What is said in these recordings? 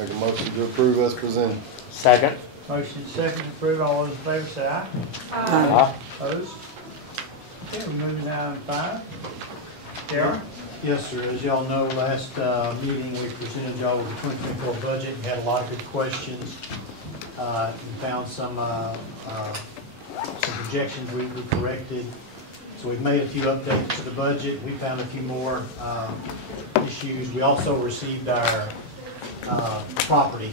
Make a motion to approve as presented. Second. Motion second to approve. All those in favor say aye. Aye. Opposed? Okay, we're moving down to 5. Darryl? Yes, sir. As y'all know, last meeting we presented y'all with the 2024 budget. We had a lot of good questions. And found some projections we corrected. So we've made a few updates to the budget. We found a few more issues. We also received our property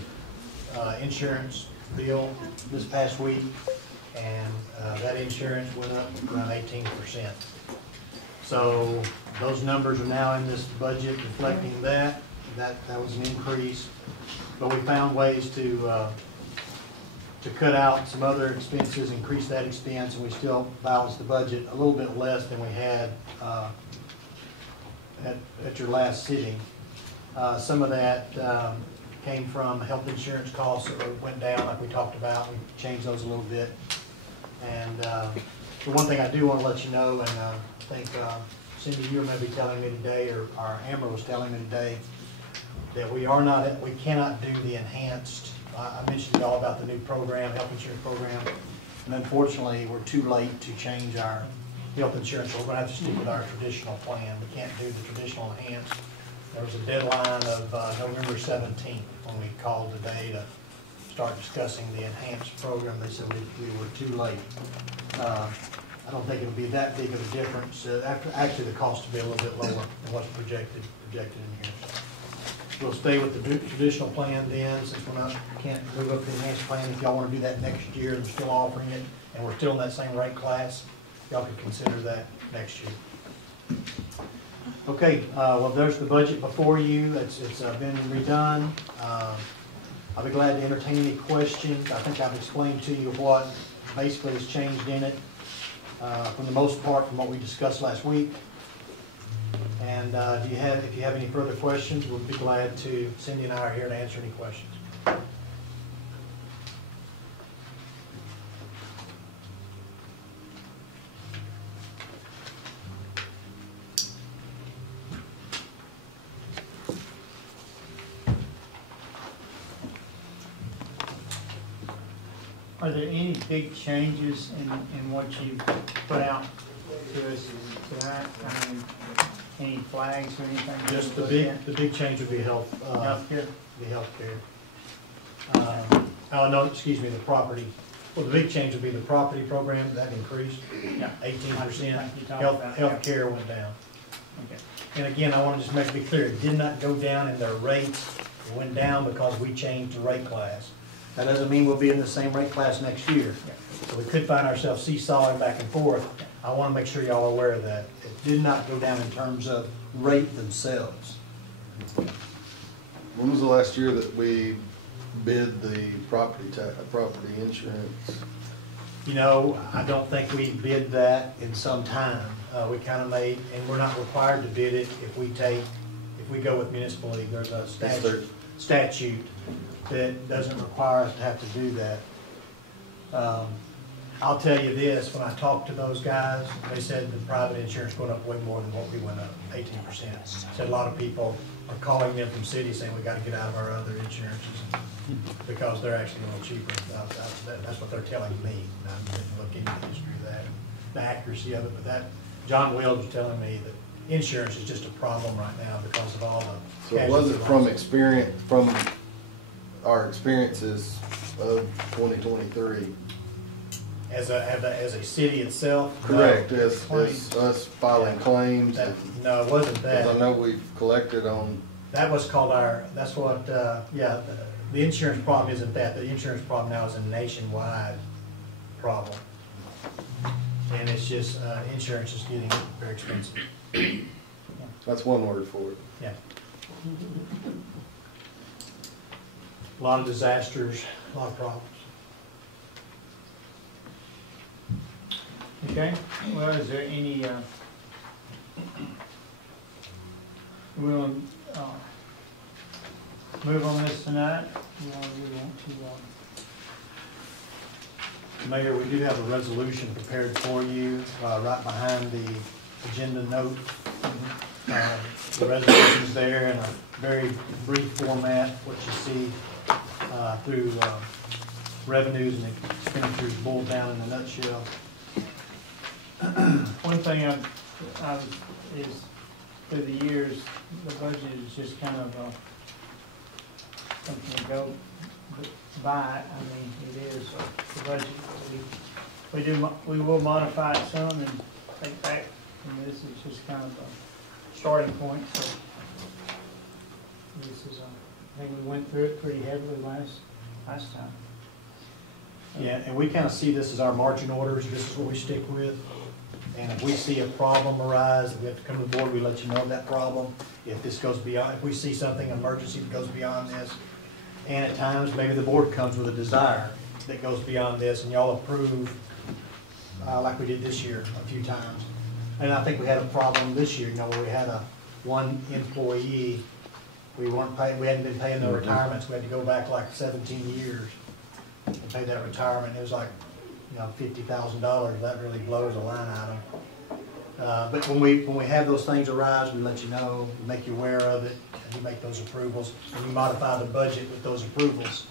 insurance bill this past week, and that insurance went up around 18%. So those numbers are now in this budget reflecting that. That was an increase, but we found ways to cut out some other expenses, increase that expense, and we still balanced the budget a little bit less than we had at your last sitting. Some of that came from health insurance costs that went down, like we talked about. We changed those a little bit. And the one thing I do want to let you know, and I think Cindy, you were maybe telling me today, or Amber was telling me today, that we cannot do the enhanced. I mentioned to y'all about the new program, health insurance program, and unfortunately, we're too late to change our health insurance. We're going to have to stick with our traditional plan. We can't do the traditional enhanced. There was a deadline of November 17th when we called today to start discussing the enhanced program. They said we were too late. I don't think it'll be that big of a difference. Actually, the cost will be a little bit lower than what's projected in here. We'll stay with the traditional plan then, since can't move up to the enhanced plan. If y'all want to do that next year, and we're still offering it, and we're still in that same rate class, y'all could consider that next year. Okay, well, there's the budget before you. It's been redone. I'll be glad to entertain any questions. I think I've explained to you what basically has changed in it, from the most part from what we discussed last week. And if you have any further questions, we'll be glad to. Cindy and I are here to answer any questions. Are there any big changes in what you put out to us tonight? I mean, any flags or anything? Just the big change would be healthcare. The healthcare. Oh no, excuse me, the property. Well, the big change would be the property program that increased. Yeah, 18%. Healthcare went down. Okay. And again, I want to just make it clear, it did not go down in their rates. It went down because we changed the rate class. That doesn't mean we'll be in the same rate class next year. Yeah. So we could find ourselves seesawing back and forth. I want to make sure y'all are aware of that. It did not go down in terms of rate themselves. When was the last year that we bid the property insurance? You know, I don't think we bid that in some time. We kind of made, and we're not required to bid it if we go with municipal league. There's a statute that doesn't require us to have to do that. I'll tell you this, when I talked to those guys, they said the private insurance went up way more than what we went up, 18%. Said a lot of people are calling them from cities saying we got to get out of our other insurances because they're actually a little cheaper. That's what they're telling me. And I didn't look into the history of that, the accuracy of it, but that John Wills was telling me that insurance is just a problem right now because of all the. So it wasn't from our experiences of 2023. As a city itself? Correct, no, as us filing claims. No, it wasn't that. Because I know we've collected on. That was called that's what, the insurance problem isn't that. The insurance problem now is a nationwide problem. And it's just, insurance is getting very expensive. That's one word for it. Yeah. A lot of disasters, a lot of problems. Okay, well, is there any, we'll move on this tonight? Mayor, we do have a resolution prepared for you right behind the agenda note. The resolution's there in a very brief format, what you see through revenues and expenditures boiled down in a nutshell. One thing is through the years, the budget is just kind of something to go by. I mean, it is the budget. We will modify it some and take back. And this is just kind of a starting point. So this is I think we went through it pretty heavily last time. Yeah, and we kind of see this as our marching orders. This is what we stick with. And if we see a problem arise, we have to come to the board, we let you know that problem. If this goes beyond, if we see something, an emergency that goes beyond this, and at times, maybe the board comes with a desire that goes beyond this, and y'all approve, like we did this year a few times. And I think we had a problem this year, where we had one employee, we hadn't been paying their retirements, we had to go back like 17 years and pay that retirement. It was like, $50,000, that really blows a line item. But when we have those things arise, we let you know, we make you aware of it, and you make those approvals, and you modify the budget with those approvals.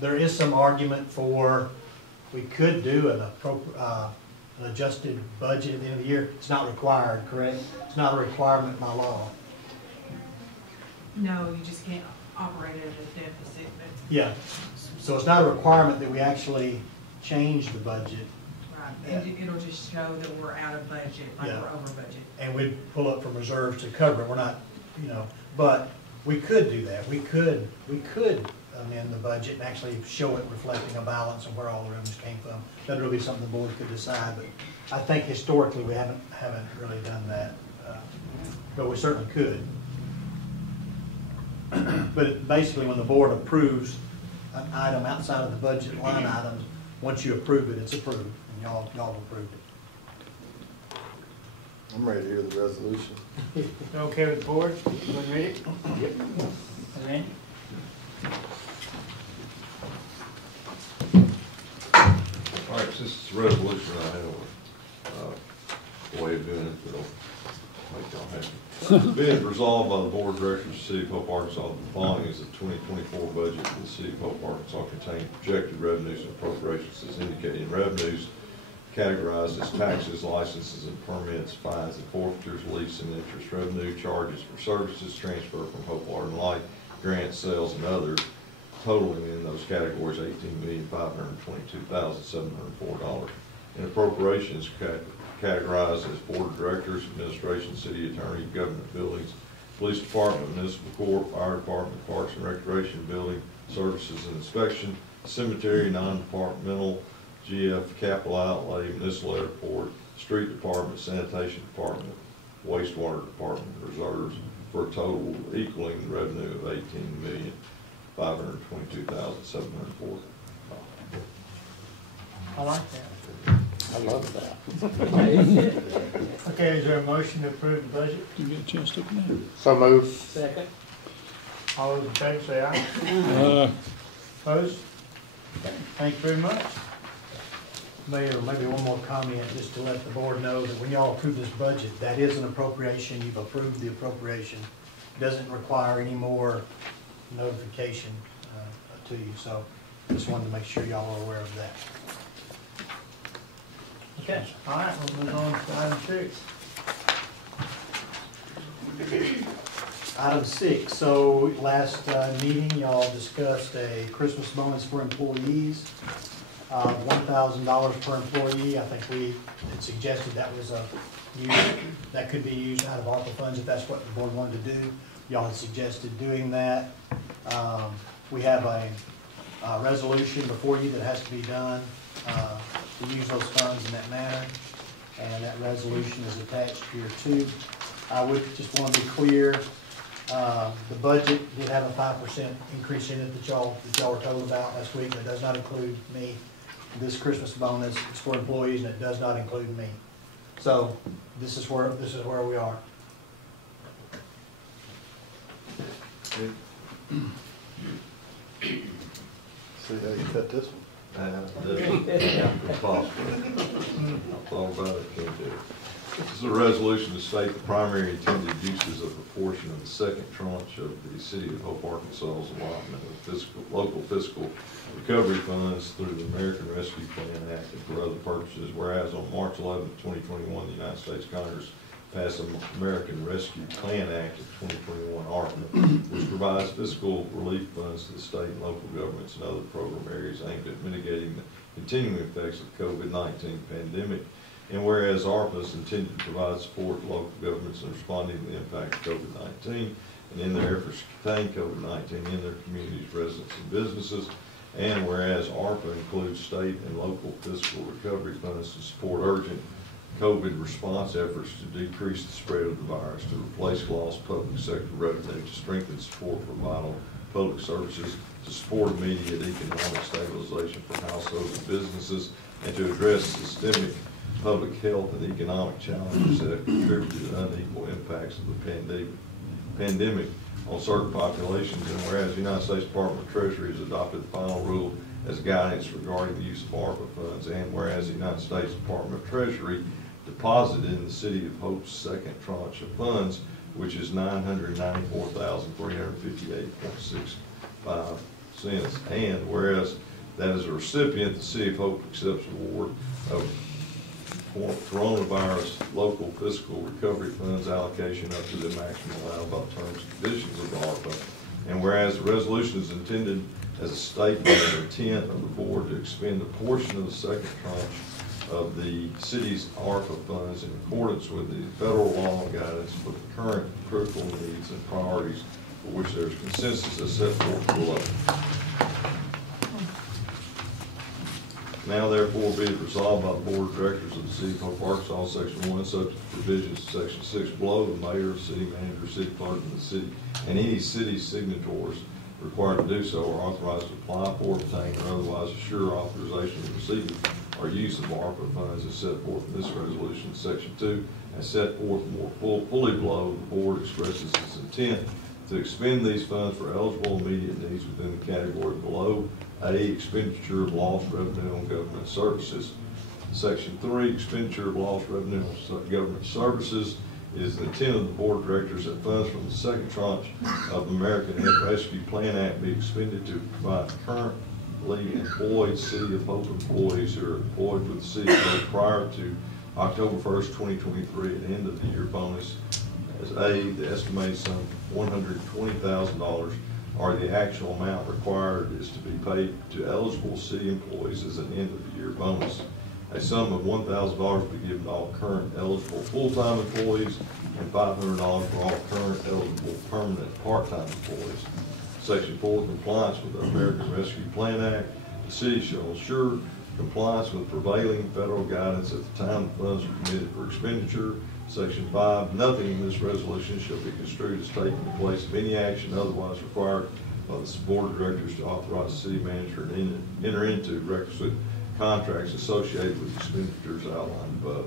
There is some argument for, we could do an adjusted budget at the end of the year. It's not required, correct? It's not a requirement by law. No, you just can't operate at a deficit. Yeah, so it's not a requirement that we actually change the budget. Right, and it'll just show that we're out of budget, like Yeah. we're over budget. And we'd pull up from reserves to cover it. We're not, but we could do that. We could amend the budget and actually show it reflecting a balance of where all the revenues came from. That'd really be something the board could decide, but I think historically we haven't really done that. But we certainly could. But basically, when the board approves an item outside of the budget line items, once you approve it, it's approved, and y'all approved it. I'm ready to hear the resolution. You okay with the board? You want to read it? Yep. Randy? All right, since it's a resolution, I have a way of doing it that'll make y'all happy. Be it resolved by the Board of Directors of the City of Hope, Arkansas, that the following is the 2024 budget for the City of Hope, Arkansas contains projected revenues and appropriations as indicated in revenues, categorized as taxes, licenses, and permits, fines and forfeitures, lease and interest revenue, charges for services, transfer from Hope Water and Light, grants, sales, and others, totaling in those categories $18,522,704. And appropriations categorized as Board of Directors, Administration, City Attorney, Government Buildings, Police Department, Municipal Court, Fire Department, Parks and Recreation Building, Services and Inspection, Cemetery, Non-Departmental, GF, Capital Outlay, Municipal Airport, Street Department, Sanitation Department, Wastewater Department, Reserves, for a total equaling revenue of $18,522,704. I like that. I love that. Okay, is there a motion to approve the budget? You get a chance to open So move. Second. All those in favor say aye. that. Opposed? Thank you very much. Mayor, maybe one more comment, just to let the board know that when y'all approve this budget, that is an appropriation. You've approved the appropriation. Doesn't require any more notification to you. So just wanted to make sure y'all are aware of that. Okay, all right, we'll move on to item 6. Item 6, so last meeting, y'all discussed a Christmas bonus for employees, $1,000 per employee. I think we had suggested that was that could be used out of ARPA funds if that's what the board wanted to do. Y'all had suggested doing that. We have a resolution before you that has to be done to use those funds in that manner, and that resolution is attached here too. I would just want to be clear, the budget did have a 5% increase in it that y'all were told about last week. That does not include me. This Christmas bonus is for employees, and it does not include me. So this is where we are. See how you cut this one? That's possible. I thought about it, can't do it. This is is a resolution to state the primary intended uses of a portion of the second tranche of the City of Hope, Arkansas's allotment of local fiscal recovery funds through the American Rescue Plan Act and for other purposes. Whereas on March 11, 2021, the United States Congress passed the American Rescue Plan Act of 2021, ARPA, which provides fiscal relief funds to the state and local governments and other program areas aimed at mitigating the continuing effects of the COVID-19 pandemic. And whereas ARPA is intended to provide support to local governments in responding to the impact of COVID-19 and in their efforts to contain COVID-19 in their communities, residents, and businesses. And whereas ARPA includes state and local fiscal recovery funds to support urgent COVID response efforts to decrease the spread of the virus, to replace lost public sector revenue, to strengthen support for vital public services, to support immediate economic stabilization for households and businesses, and to address systemic public health and economic challenges that have contributed to unequal impacts of the pandemic on certain populations. And whereas the United States Department of Treasury has adopted the final rule as guidance regarding the use of ARPA funds, and whereas the United States Department of Treasury deposited in the City of Hope's second tranche of funds, which is $994,358.65. And whereas that as a recipient, the City of Hope accepts award of coronavirus local fiscal recovery funds allocation up to the maximum allowed by terms and conditions of the ARPA. And whereas the resolution is intended as a statement of intent of the board to expend a portion of the second tranche of the city's ARPA funds in accordance with the federal law and guidance for the current critical needs and priorities for which there is consensus as set forth below. Now therefore be it resolved by the Board of Directors of the City of Hope, Arkansas, Section 1, subject to provisions of Section 6 below, the mayor, city manager, city clerk, and the city, and any city signatories required to do so are authorized to apply for, obtain, or otherwise assure authorization of receipt or use of ARPA funds as set forth in this resolution. Section 2, as set forth more fully below, the board expresses its intent to expend these funds for eligible immediate needs within the category below. A, expenditure of lost revenue on government services. Section 3, expenditure of lost revenue on government services. It is the intent of the Board of Directors that funds from the second tranche of the American Rescue Plan Act be expended to provide currently employed City of Hope employees who are employed with the City of Hope prior to October 1st, 2023, and end of the year bonus as A, the estimated sum $120,000, or the actual amount required is to be paid to eligible city employees as an end of the year bonus. A sum of $1,000 be given to all current eligible full-time employees and $500 for all current eligible permanent part-time employees. Section 4, compliance with the American Rescue Plan Act. The city shall ensure compliance with prevailing federal guidance at the time the funds are committed for expenditure. Section 5, nothing in this resolution shall be construed as taking the place of any action otherwise required by the Board of Directors to authorize the city manager to enter into requisite contracts associated with expenditures outlined above.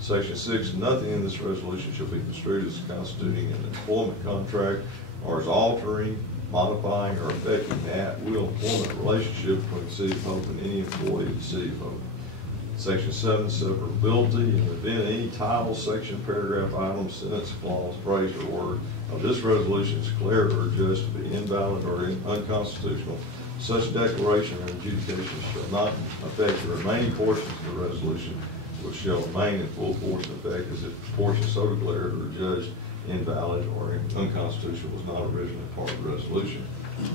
Section 6, nothing in this resolution shall be construed as constituting an employment contract or as altering, modifying, or affecting the at-will employment relationship between the City of Hope and any employee of the City of Hope. Section 7, severability. In the event any title, section, paragraph, item, sentence, clause, phrase, or word of this resolution is declared or judged to be invalid or unconstitutional, such declaration or adjudication shall not affect the remaining portions of the resolution, which shall remain in full force and effect as if the portion so declared or judged invalid or unconstitutional was not originally part of the resolution.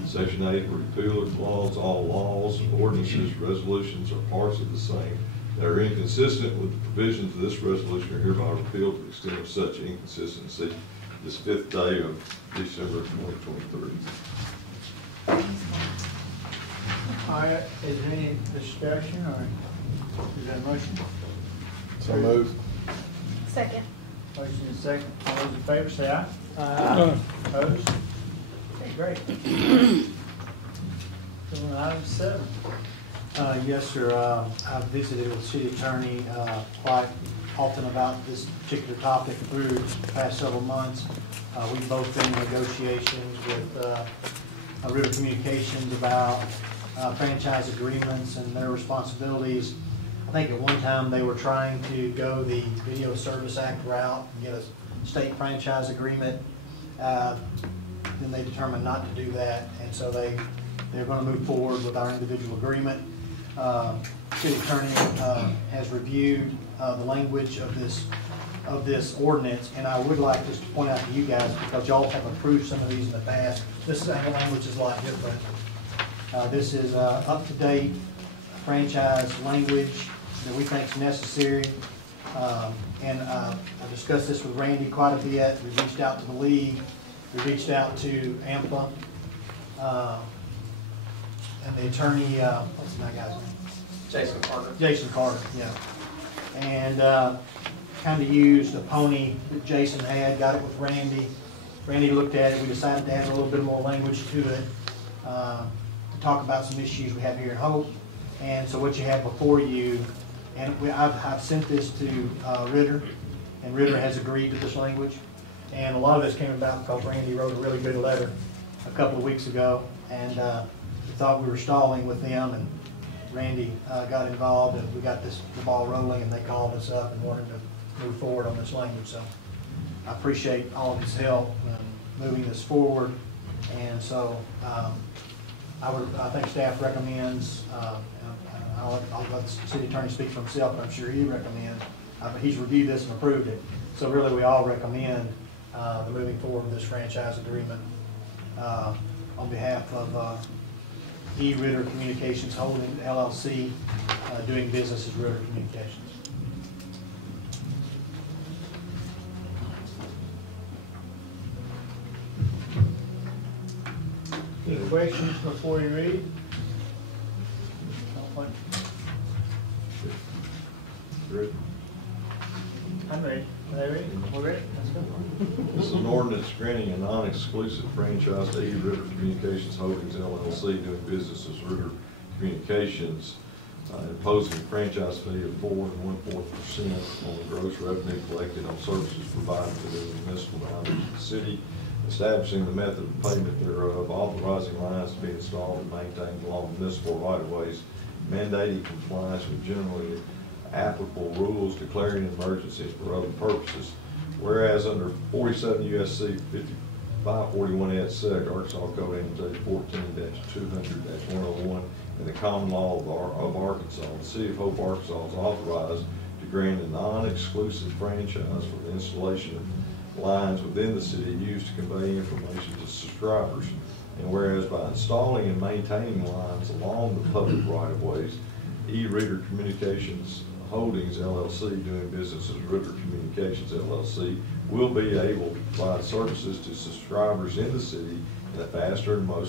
Section 8, repeal or clause, all laws, ordinances, resolutions, or parts of the same that are inconsistent with the provisions of this resolution are hereby repealed to the extent of such inconsistency this 5th day of December 2023. All right, is there any discussion or is that a motion? So moved. Second. Motion is second. All those in favor say aye. Aye. Opposed? Okay, great. Going to item 7. Yes, sir. I've visited with the city attorney quite often about this particular topic through the past several months. We've both been in negotiations with Ritter Communications about franchise agreements and their responsibilities. I think at one time they were trying to go the Video Service Act route and get a state franchise agreement. Then they determined not to do that, and so they're going to move forward with our individual agreement. City attorney has reviewed the language of this ordinance, and I would like just to point out to you guys, because y'all have approved some of these in the past, this language is a lot different. This is up-to-date franchise language that we think is necessary. And I discussed this with Randy quite a bit. We reached out to the league. We reached out to ARPA. And the attorney, what's my guy's name? Jason Carter. Jason Carter, yeah. And kind of used a pony that Jason had, got it with Randy. Randy looked at it. We decided to add a little bit more language to it, to talk about some issues we have here in Hope. And so what you have before you, and I've sent this to Ritter, and Ritter has agreed to this language. And a lot of this came about because Randy wrote a really good letter a couple of weeks ago, and we thought we were stalling with them, and Randy got involved, and we got the ball rolling, and they called us up and wanted to move forward on this language. So I appreciate all of his help in moving this forward. And so I think staff recommends, I'll let the city attorney speak for himself, but I'm sure he recommends, he's reviewed this and approved it. So really we all recommend the moving forward with this franchise agreement on behalf of E. Ritter Communications Holdings LLC, doing business as Ritter Communications. Any questions before you read? Rick? I'm ready. Are they ready? We're ready? Let's go. This is an ordinance granting a non-exclusive franchise to E. Ritter Communications Holdings LLC doing business as Ritter Communications, imposing a franchise fee of 4 1/4% on the gross revenue collected on services provided within the municipal boundaries of the city, establishing the method of payment thereof, authorizing lines to be installed and maintained along municipal right-of-ways, mandating compliance with generally applicable rules, declaring emergencies for other purposes. Whereas under 47 U.S.C. 5541 et sec, Arkansas Code Annotated 14-200-101, and the common law of Arkansas, the City of Hope, Arkansas is authorized to grant a non-exclusive franchise for the installation of lines within the city used to convey information to subscribers. And whereas by installing and maintaining lines along the public right-of-ways, E. Ritter Communications Holdings LLC, doing business as Ritter Communications LLC, will be able to provide services to subscribers in the city in a faster and more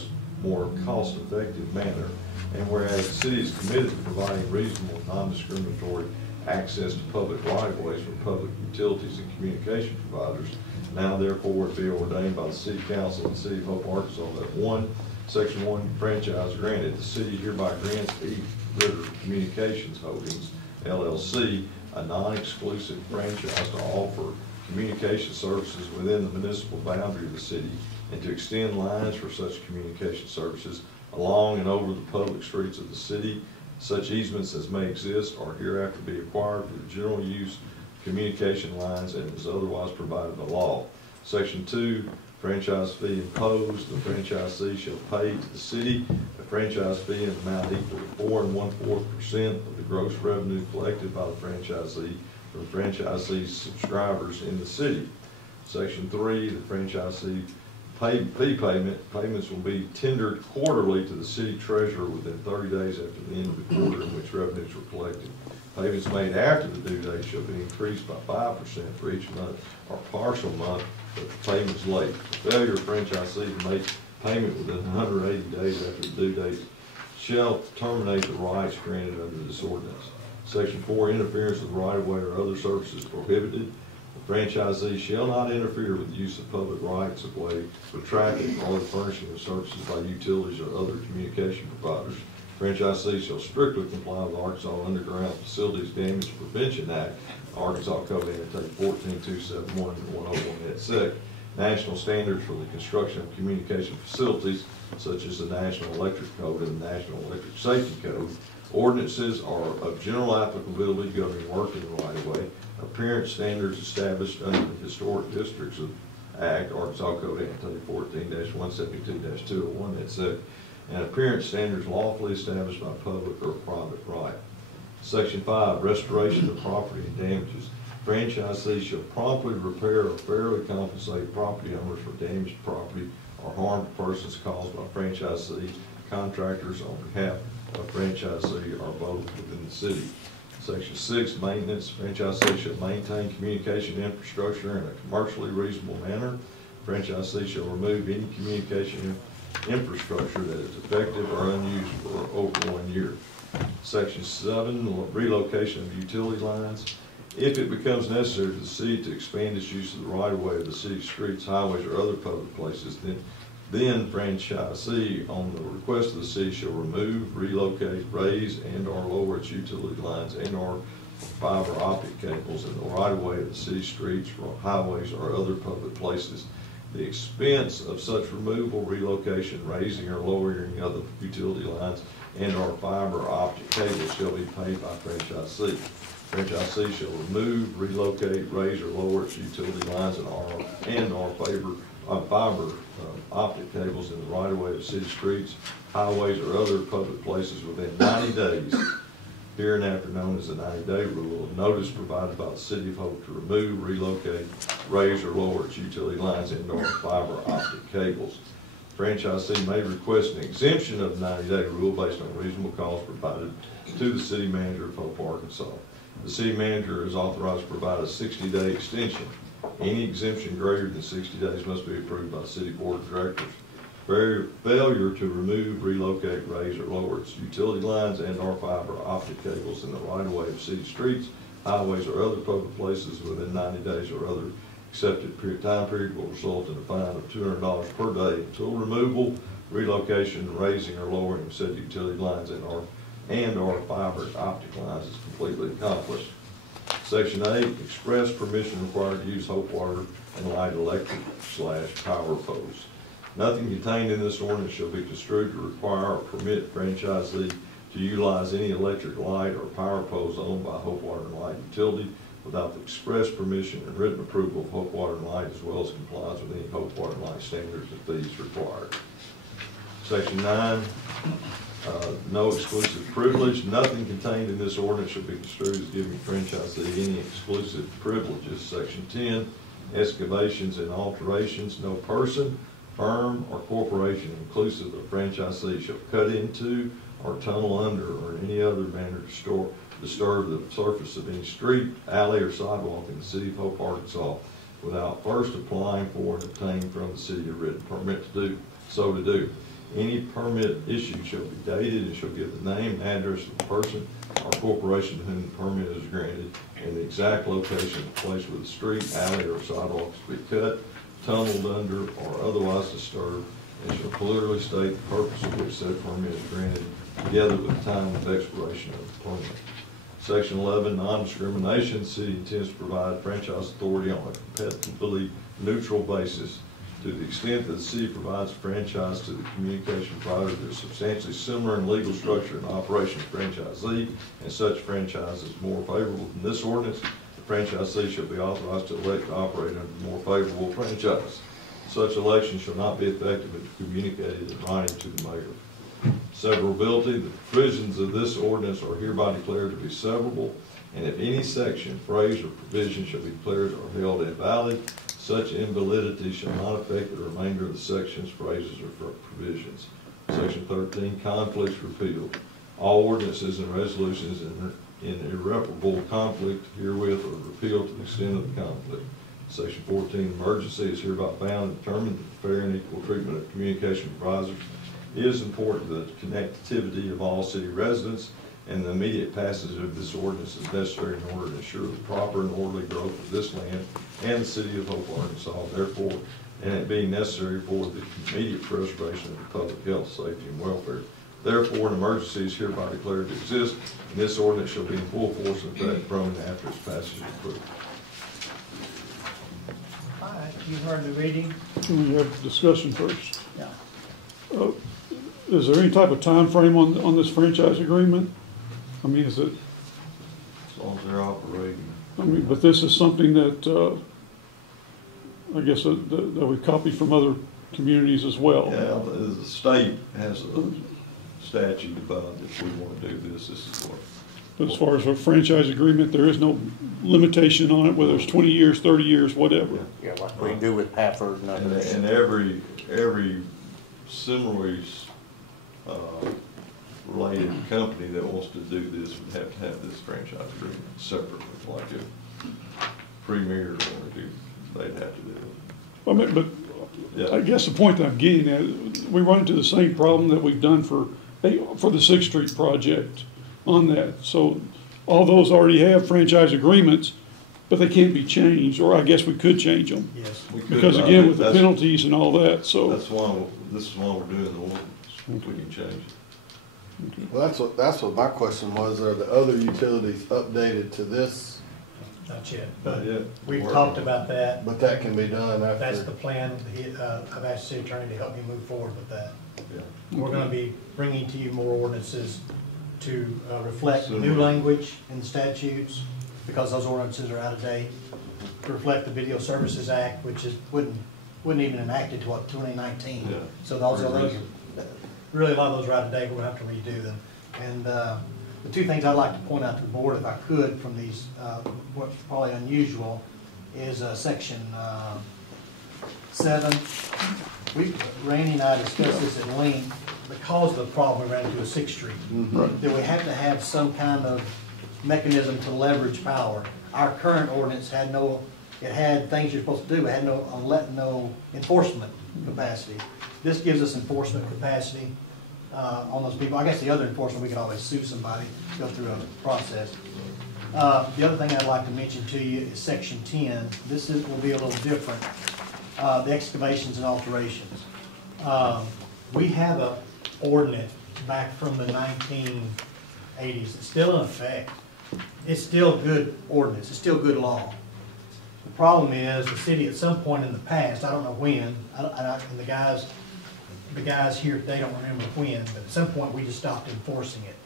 cost-effective manner. And whereas the city is committed to providing reasonable, non-discriminatory access to public right-of-ways for public utilities and communication providers, now therefore it be ordained by the City Council of the City of Hope, Arkansas, that Section 1 franchise granted, the city hereby grants E. Ritter Communications Holdings LLC a non-exclusive franchise to offer communication services within the municipal boundary of the city and to extend lines for such communication services along and over the public streets of the city. Such easements as may exist are hereafter be acquired for the general use of communication lines and as otherwise provided by law. Section 2, franchise fee imposed. The franchisee shall pay to the city a franchise fee in an amount equal to 4 1/4% of the gross revenue collected by the franchisee from franchisee's subscribers in the city. Section 3, the franchisee fee payments will be tendered quarterly to the city treasurer within 30 days after the end of the quarter in which revenues were collected. Payments made after the due date shall be increased by 5% for each month or partial month if the payment is late. The failure of franchisee to make payment within 180 days after the due date shall terminate the rights granted under this ordinance. Section 4, interference with right-of-way or other services prohibited. The franchisee shall not interfere with the use of public rights of way with traffic or the furnishing of services by utilities or other communication providers. Franchisee shall strictly comply with Arkansas Underground Facilities Damage Prevention Act, Arkansas Code Annotated 14-271 and 101 et sec, national standards for the construction of communication facilities such as the National Electric Code and the National Electric Safety Code, Ordinances are of general applicability governing work in the right of way. Appearance standards established under the Historic Districts Act, Arkansas Code Annotated 14-172-201, that said, and appearance standards lawfully established by public or private right. Section 5, restoration of property and damages. Franchisees shall promptly repair or fairly compensate property owners for damaged property or harm to persons caused by franchisee, contractors on behalf of franchisee or both within the city. Section 6, maintenance. Franchisee shall maintain communication infrastructure in a commercially reasonable manner. Franchisee shall remove any communication infrastructure that is defective or unused for over 1 year. Section 7, relocation of utility lines. If it becomes necessary for the city to expand its use of the right-of-way of the city's streets, highways, or other public places, then franchisee, on the request of the city, shall remove, relocate, raise, and/or lower its utility lines and/or fiber optic cables in the right-of-way of the city streets, highways, or other public places. The expense of such removal, relocation, raising, or lowering of the utility lines and/or fiber optic cables shall be paid by franchisee. Franchisee shall remove, relocate, raise, or lower its utility lines and/or fiber optic cables in the right-of-way of city streets, highways, or other public places within 90 days, hereinafter known as the 90-day rule, of notice provided by the City of Hope to remove, relocate, raise, or lower its utility lines and/or fiber optic cables. Franchisee may request an exemption of the 90-day rule based on reasonable cause provided to the city manager of Hope, Arkansas. The city manager is authorized to provide a 60-day extension. Any exemption greater than 60 days must be approved by the city board of directors. Failure to remove, relocate, raise, or lower its utility lines and/or fiber optic cables in the right-of-way of city streets, highways, or other public places within 90 days or other accepted time period will result in a fine of $200 per day until removal, relocation, raising, or lowering of said utility lines and/or fiber optic lines is completely accomplished. Section 8, express permission required to use Hope Water and Light electric/power poles. Nothing contained in this ordinance shall be construed to require or permit franchisee to utilize any electric, light, or power poles owned by Hope Water and Light Utility without the express permission and written approval of Hope Water and Light, as well as compliance with any Hope Water and Light standards and fees required. Section 9, no exclusive privilege. Nothing contained in this ordinance shall be construed as giving franchisee any exclusive privileges. Section 10, excavations and alterations. No person, firm, or corporation inclusive of franchisee shall cut into or tunnel under or in any other manner disturb the surface of any street, alley, or sidewalk in the city of Hope, Arkansas without first applying for and obtaining from the city a written permit to do. Any permit issued shall be dated and shall give the name and address of the person or corporation to whom the permit is granted and the exact location of the place where the street, alley, or sidewalk is to be cut, tunneled under, or otherwise disturbed, and shall clearly state the purpose of which said permit is granted, together with the time of expiration of the permit. Section 11, non-discrimination. The city intends to provide franchise authority on a competitively neutral basis. To the extent that the city provides a franchise to the communication provider that is substantially similar in legal structure and operation to franchisee, and such franchise is more favorable than this ordinance, the franchisee shall be authorized to elect to operate under a more favorable franchise. Such election shall not be effective if communicated in writing to the mayor. Severability. The provisions of this ordinance are hereby declared to be severable, and if any section, phrase, or provision shall be declared or held invalid, such invalidity shall not affect the remainder of the sections, phrases, or provisions. Section 13, conflicts repealed. All ordinances and resolutions in irreparable conflict herewith are repealed to the extent of the conflict. Section 14, emergency is hereby found and determined that the fair and equal treatment of communication providers is important to the connectivity of all city residents, and the immediate passage of this ordinance is necessary in order to ensure the proper and orderly growth of this land and the city of Hope, Arkansas. Therefore, and it being necessary for the immediate preservation of the public health, safety, and welfare. Therefore, an emergency is hereby declared to exist, and this ordinance shall be in full force and effect from and after its passage is approved. All right, you've heard the reading. We have discussion first. Yeah. Is there any type of time frame on this franchise agreement? I mean, is it, As long as they're operating. I mean, but this is something that, I guess that we copy from other communities as well. Yeah, the state has a statute about if we want to do this, this is what. But as far as a franchise agreement, there is no limitation on it, whether it's 20 years, 30 years, whatever. Yeah, like we do with Pafford and And, others. and every similarly, related company that wants to do this would have to have this franchise agreement separately, like if Premier wanted to do, they'd have to do it. I mean, but Yeah. I guess the point that I'm getting at, we run into the same problem that we've done for the Sixth Street project on that. So all those already have franchise agreements, but they can't be changed, or I guess we could change them. Yes. We could Because not. again, with the That's- penalties and all that, so. That's why, this is why we're doing the ordinance, we can change it. Well, that's what my question was, are the other utilities updated to this? Not yet, but Not yet. we've Working talked on it. about that. But that can be done That's the after. plan. I've asked the city attorney to help me move forward with that. Yeah. We're gonna be bringing to you more ordinances to reflect new Similar. language in the statutes, because those ordinances are out of date. To reflect the Video Services Act, which wasn't even enacted till 2019. Yeah. So those are, Pretty really a lot of those are out of date, we're gonna have to redo them. And the two things I'd like to point out to the board, if I could, from these, what's probably unusual, is section 7. Randy and I discussed this at length, because of the problem we ran into with Sixth Street. That we have to have some kind of mechanism to leverage power. Our current ordinance had it had things you're supposed to do, it had no enforcement capacity. This gives us enforcement capacity on those people. I guess the other enforcement, we can always sue somebody, go through a process. The other thing I'd like to mention to you is section 10. This will be a little different. The excavations and alterations. We have an ordinance back from the 1980s. It's still in effect. It's still good ordinance. It's still good law. The problem is the city at some point in the past, I don't know when, and the guys here, they don't remember when, but at some point we just stopped enforcing it.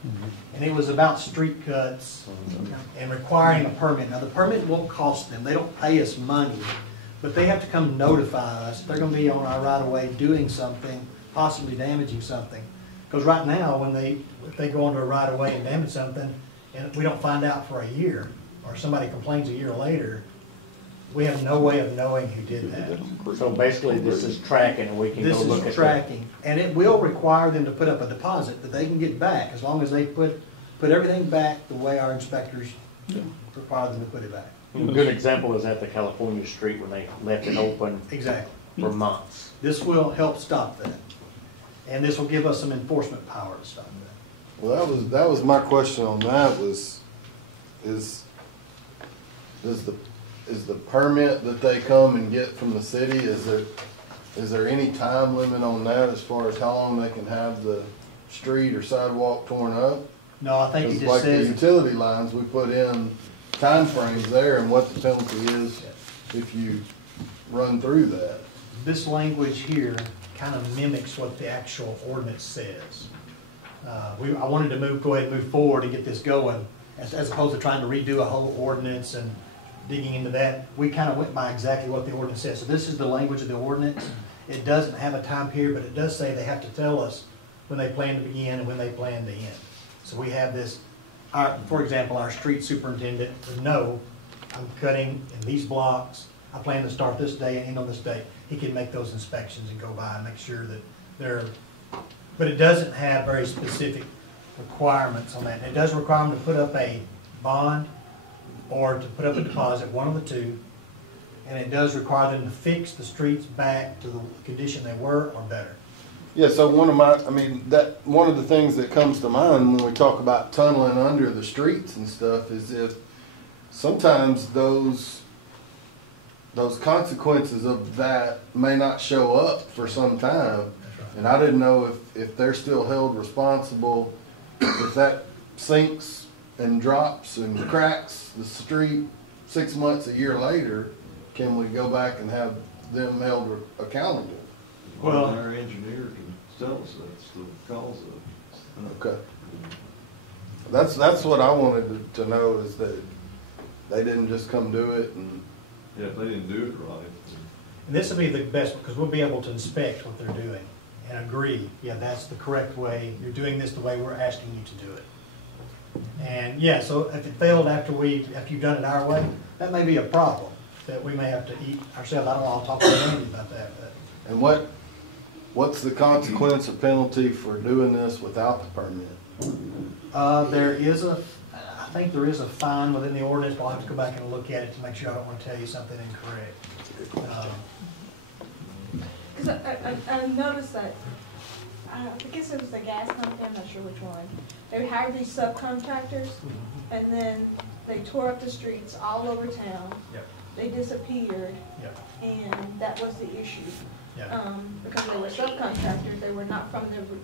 And it was about street cuts and requiring a permit. Now, the permit won't cost them. They don't pay us money, but they have to come notify us. They're gonna be on our right of way doing something, possibly damaging something. Because right now, if they go onto a right of way and damage something, and we don't find out for a year, or somebody complains a year later, we have no way of knowing who did that. So basically, this is tracking, and we can go This look at is that. tracking, and it will require them to put up a deposit that they can get back, as long as they put everything back the way our inspectors require them to put it back. A good example is at the California Street when they left it open Exactly. for months. This will help stop that, and this will give us some enforcement power to stop that. Well, that was my question on that is the permit that they come and get from the city, is there any time limit on that as far as how long they can have the street or sidewalk torn up? No, I think it 'Cause just like the says, utility lines, we put in timeframes there and what the penalty is if you run through that. this language here kind of mimics what the actual ordinance says. I wanted to go ahead and move forward and get this going, as opposed to trying to redo a whole ordinance and digging into that. We kind of went by exactly what the ordinance says. So this is the language of the ordinance. It doesn't have a time period, but it does say they have to tell us when they plan to begin and when they plan to end. So we have this, for example, our street superintendent would know, I'm cutting in these blocks, I plan to start this day and end on this day. He can make those inspections and go by and make sure that they're, but it doesn't have very specific requirements on that. It does require them to put up a bond or to put up a deposit, one of the two, and it does require them to fix the streets back to the condition they were or better. Yeah, so one of the things that comes to mind when we talk about tunneling under the streets and stuff is if sometimes those consequences of that may not show up for some time. That's right. And I didn't know if they're still held responsible, if that sinks and drops and cracks the street 6 months, a year later, can we go back and have them held accountable? Well- Our engineer can tell us that's the cause of it. Okay. That's what I wanted to know, is that they didn't just come do it and, Yeah, if they didn't do it right. And this will be the best, because we'll be able to inspect what they're doing and agree, yeah, that's the correct way, you're doing this the way we're asking you to do it. And yeah, so if it failed after you've done it our way, that may be a problem that we may have to eat ourselves. I don't know, I'll talk to Randy about that, but. and what's the consequence or penalty for doing this without the permit? I think there is a fine within the ordinance, but I'll have to go back and look at it to make sure I don't want to tell you something incorrect. Because I noticed that, I guess it was the gas company, I'm not sure which one. They hired these subcontractors, and then they tore up the streets all over town. Yep. They disappeared, Yep. and that was the issue. Yeah. Because they were subcontractors, they were not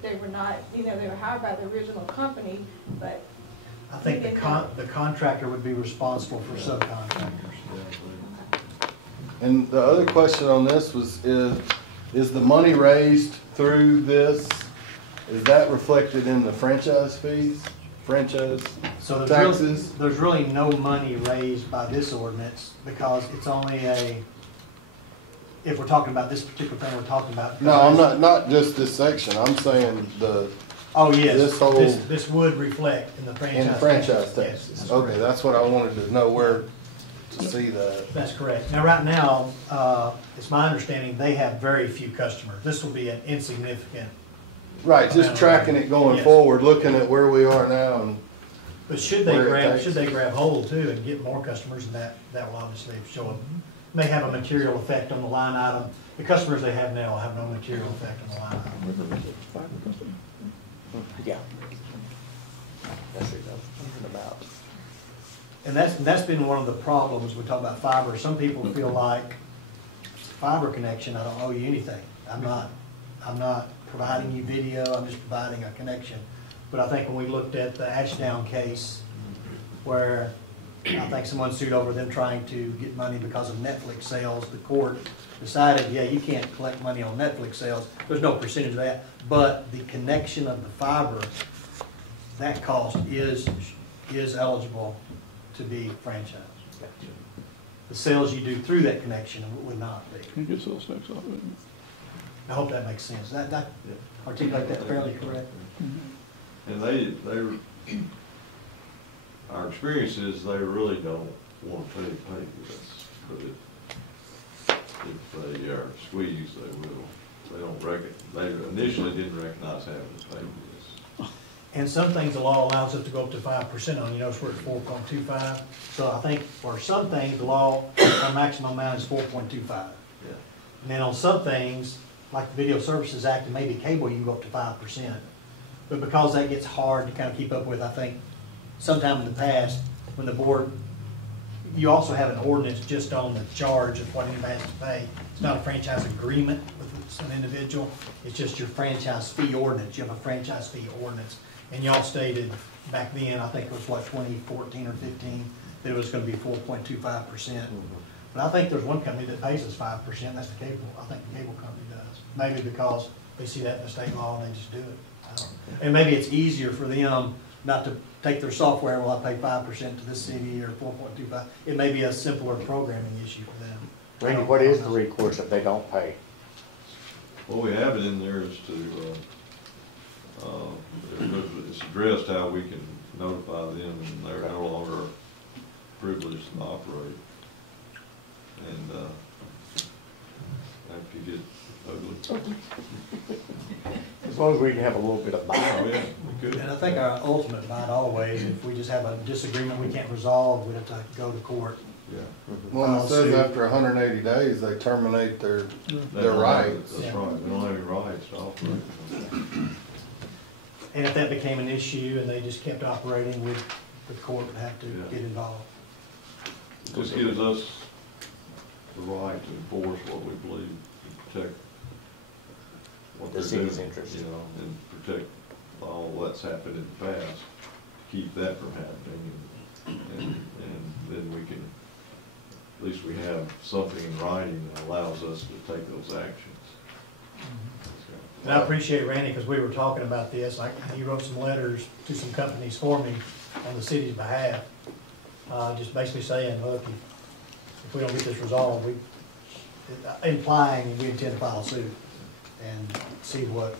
they were not, they were hired by the original company, but. I think the contractor would be responsible for subcontractors. And the other question on this was, is the money raised through this, is that reflected in the franchise fees, franchise So taxes? there's really no money raised by this ordinance, because it's only if we're talking about this particular thing we're talking about. No, I'm not just this section, I'm saying Oh, yes, this whole- this would reflect in the franchise. in the franchise Yes, taxes. that's Okay, correct. that's what I wanted to know, where to see that. That's correct. Now, right now, it's my understanding they have very few customers. This will be an insignificant, Right, just tracking it going Yes. forward, looking at where we are now, and but should they Where it takes. grab hold too and get more customers, and that will obviously show them, may have a material effect on the line item. The customers they have now will have no material effect on the line item. Yeah. That's what I was thinking about. And that's been one of the problems. We talk about fiber. Some people feel like fiber connection, I don't owe you anything. I'm not providing you video, I'm just providing a connection. But I think when we looked at the Ashdown case, where I think someone sued over them trying to get money because of Netflix sales, the court decided, yeah, you can't collect money on Netflix sales. There's no percentage of that. But the connection of the fiber, that cost is eligible to be franchised. The sales you do through that connection would not be. Can you get sales tax off of it? I hope that makes sense. That articulate that fairly correct? And our experience is they really don't want to pay this, but if they are squeezed, they will. They don't they initially didn't recognize having to pay this. And some things the law allows us to go up to 5% on, you notice we're at 4.25. So I think for some things, the law, our maximum amount is 4.25. Yeah. And then on some things, like the Video Services Act and maybe cable, you can go up to 5%. But because that gets hard to kind of keep up with, I think sometime in the past, when the board, you also have an ordinance just on the charge of what anybody has to pay. It's not a franchise agreement with an individual, it's just your franchise fee ordinance. You have a franchise fee ordinance. And y'all stated back then, I think it was what, 2014 or 15, that it was gonna be 4.25%. But I think there's one company that pays us 5%, that's the cable, I think the cable company does. Maybe because they see that in the state law and they just do it. I don't know. And maybe it's easier for them not to take their software, well, I pay 5% to this city or 4.25. It may be a simpler programming issue for them. Randy, what is the recourse if they don't pay? What we have it in there is to, it's addressed how we can notify them and they're no longer privileged to operate. And after you get ugly. As long as we can have a little bit of Oh, buy. yeah, we could. And I think our ultimate bite always, if we just have a disagreement we can't resolve, we have to go to court. Yeah. well, it says after 180 days, they terminate their rights. That's right, they don't have any rights to operate. And if that became an issue and they just kept operating, the court would have to Yeah. get involved. It just gives us the right to enforce what we believe to protect what The they're city's doing, interest. you know, and protect all that's happened in the past, keep that from happening, and then we can, at least we have something in writing that allows us to take those actions. And I appreciate Randy, because we were talking about this, like, he wrote some letters to some companies for me on the city's behalf, just basically saying, look, if we don't get this resolved, implying we intend to file suit and see what,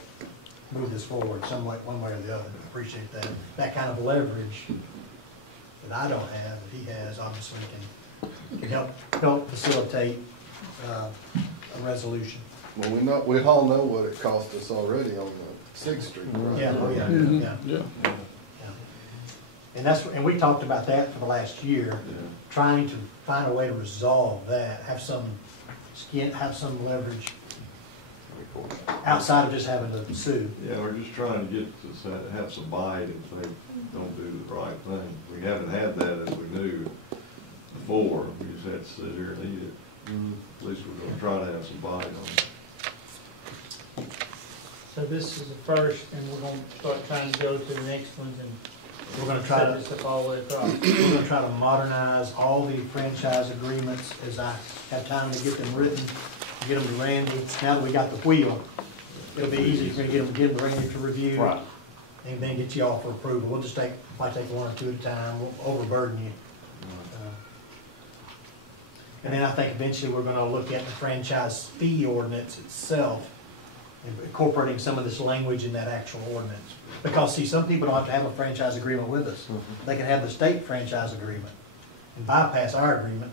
move this forward some way, one way or the other. Appreciate that. That kind of leverage that I don't have, that he has, obviously can help facilitate a resolution. Well, we all know what it cost us already on the Sixth Street. Right? Yeah, oh yeah, Mhm. yeah. Yeah. And we talked about that for the last year, trying to find a way to resolve that, have some leverage outside of just having to sue. Yeah, we're just trying to get to have some bite if they don't do the right thing. We haven't had that as we knew before. We just had to sit here and eat it. At least we're gonna try to have some bite on it. So this is the first, and we're gonna start trying to go to the next ones and We're gonna try set to, this up all the way across. we're gonna try to modernize all the franchise agreements as I have time to get them written, get them to Randy. Now that we got the wheel, it'll be easy for me to get them to Randy to review. Right. And then get you all for approval. We'll just might take one or two at a time, we'll overburden you. And then I think eventually we're gonna look at the franchise fee ordinance itself, and incorporating some of this language in that actual ordinance. Because, see, some people don't have to have a franchise agreement with us. They can have the state franchise agreement and bypass our agreement.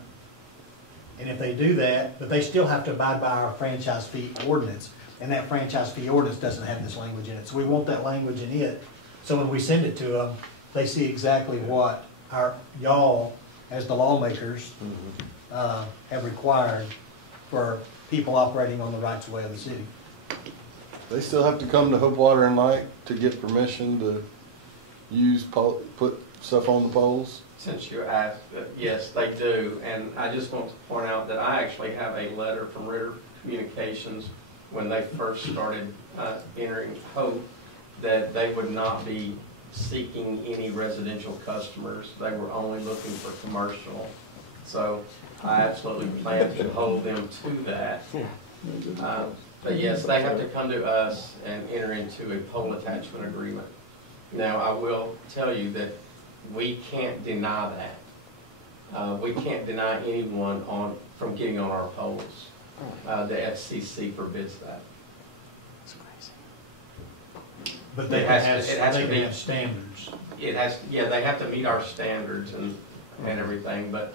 And if they do that, but they still have to abide by our franchise fee ordinance. And that franchise fee ordinance doesn't have this language in it. So we want that language in it. So when we send it to them, they see exactly what y'all, as the lawmakers, have required for people operating on the rights of way of the city. They still have to come to Hope Water and Light to get permission to put stuff on the poles? Since you asked, yes, they do, and I just want to point out that I actually have a letter from Ritter Communications when they first started entering Hope, that they would not be seeking any residential customers. They were only looking for commercial. So I absolutely plan to hold them to that. But yes, they have to come to us and enter into a pole attachment agreement. Now, I will tell you that we can't deny that. We can't deny anyone from getting on our poles. The FCC forbids that. But they can have standards. They have to meet our standards and everything, but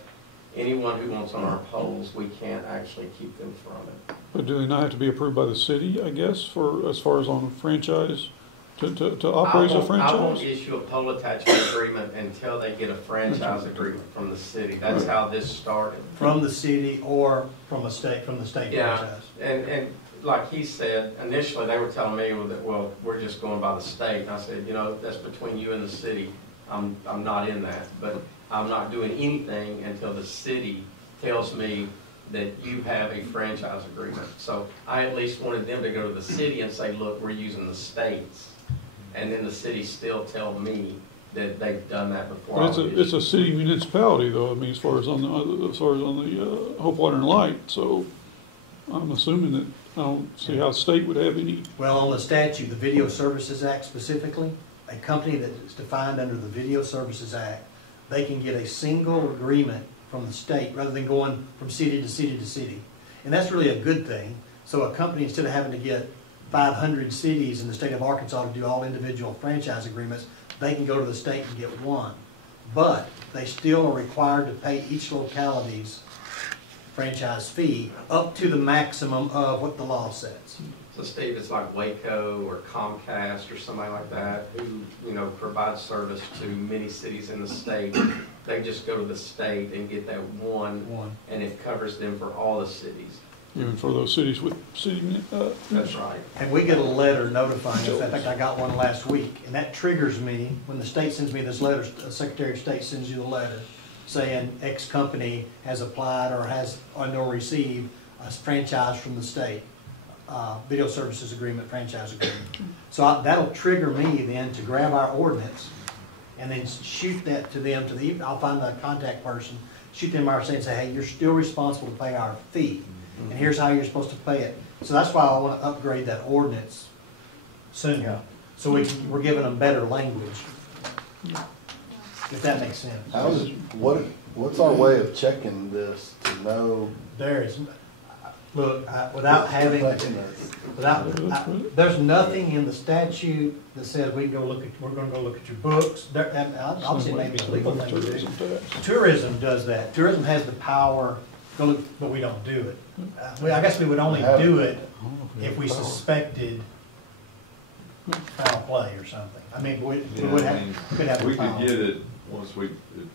anyone who wants on our poles, we can't actually keep them from it. But do they not have to be approved by the city, I guess, as far as on a franchise, to operate as a franchise? I won't issue a pole attachment agreement until they get a franchise agreement from the city. That's how this started. From the city or from the state Yeah, franchise. and like he said, initially they were telling me that, well, we're just going by the state. And I said, that's between you and the city. I'm not in that, but I'm not doing anything until the city tells me that you have a franchise agreement. So I at least wanted them to go to the city and say, look, we're using the states. And then the city still tell me that they've done that before. But it's a city municipality, though. I mean, as far as on the Hope Water and Light. So I'm assuming that I don't see how the state would have any. Well, on the statute, the Video Services Act specifically, a company that is defined under the Video Services Act, they can get a single agreement from the state rather than going from city to city to city. And that's really a good thing. So a company, instead of having to get 500 cities in the state of Arkansas to do all individual franchise agreements, they can go to the state and get one. But they still are required to pay each locality's franchise fee up to the maximum of what the law says. So Steve, it's like Waco or Comcast or somebody like that who, provides service to many cities in the state. They just go to the state and get that one, and it covers them for all the cities. Even for those cities with city. That's right. And we get a letter notifying us. In fact, I got one last week, and that triggers me when the state sends me this letter. The Secretary of State sends you the letter saying X company has applied or received a franchise from the state, video services agreement, franchise agreement. So that'll trigger me then to grab our ordinance and then shoot that to them. I'll find the contact person, shoot them our say and say, hey, you're still responsible to pay our fee. And here's how you're supposed to pay it. So that's why I want to upgrade that ordinance sooner. So we're giving them better language, if that makes sense. What's our way of checking this to know? There is, look, without having, there's nothing in the statute that says we can go look at, we're gonna go look at your books. There, and obviously maybe it's a legal thing to do. Tourism does that. Tourism has the power, go look, but we don't do it. I guess we would only do it if we suspected foul play or something. I mean, we would have, could have the We power. could get it, once if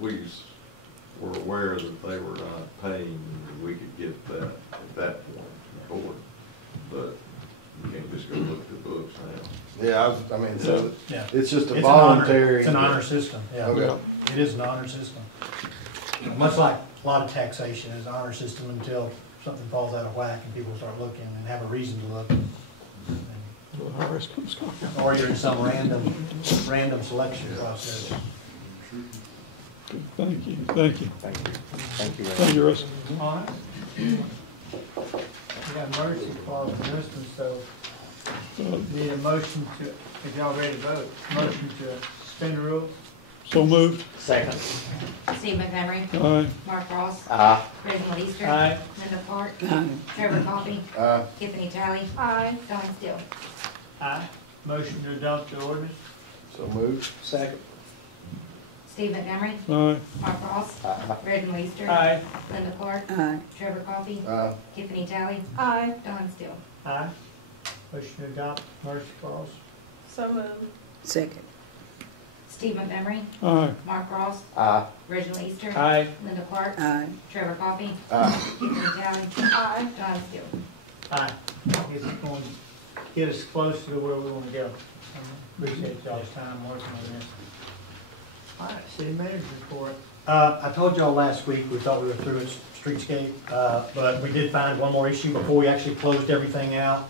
we were aware that they were not paying, we could get that at that point to the board. But you can't just go look at the books now. Yeah, so Yeah. it's just a It's an honor- voluntary. It's an honor system, yeah. Okay. It is an honor system. Much like a lot of taxation is an honor system until something falls out of whack and people start looking and have a reason to look. The IRS comes calling. Or you're in some random selection process. Thank you. Thank you. Thank you, Russ. All right. We got mercy clause in this one, so need a motion to, if y'all ready to vote, motion to suspend the rules? So moved. Second. Steve Montgomery. Aye. Mark Ross. Aye. Reginald Easter. Aye. Linda Clark. Trevor Coffey. Tiffany Talley. Aye. Don Still. Aye. Motion to adopt the ordinance? So moved. Second. Steve Montgomery. Aye. Mark Ross. Aye. Reginald Easter. Aye. Linda Clark. Trevor Coffey. Tiffany Talley. Aye. Don Still. Aye. Motion to adopt mercy clause? So moved. Second. Steve Montgomery. Aye. Mark Ross. Aye. Reginald Easter. Aye. Linda Clark. Aye. Trevor Coffey. Tiffany Talley. Aye. Don Still. Aye. It's going to get us close to where we want to go. Appreciate y'all's time working on this. All right, city manager's report. I told y'all last week, we thought we were through with streetscape, but we did find one more issue before we actually closed everything out.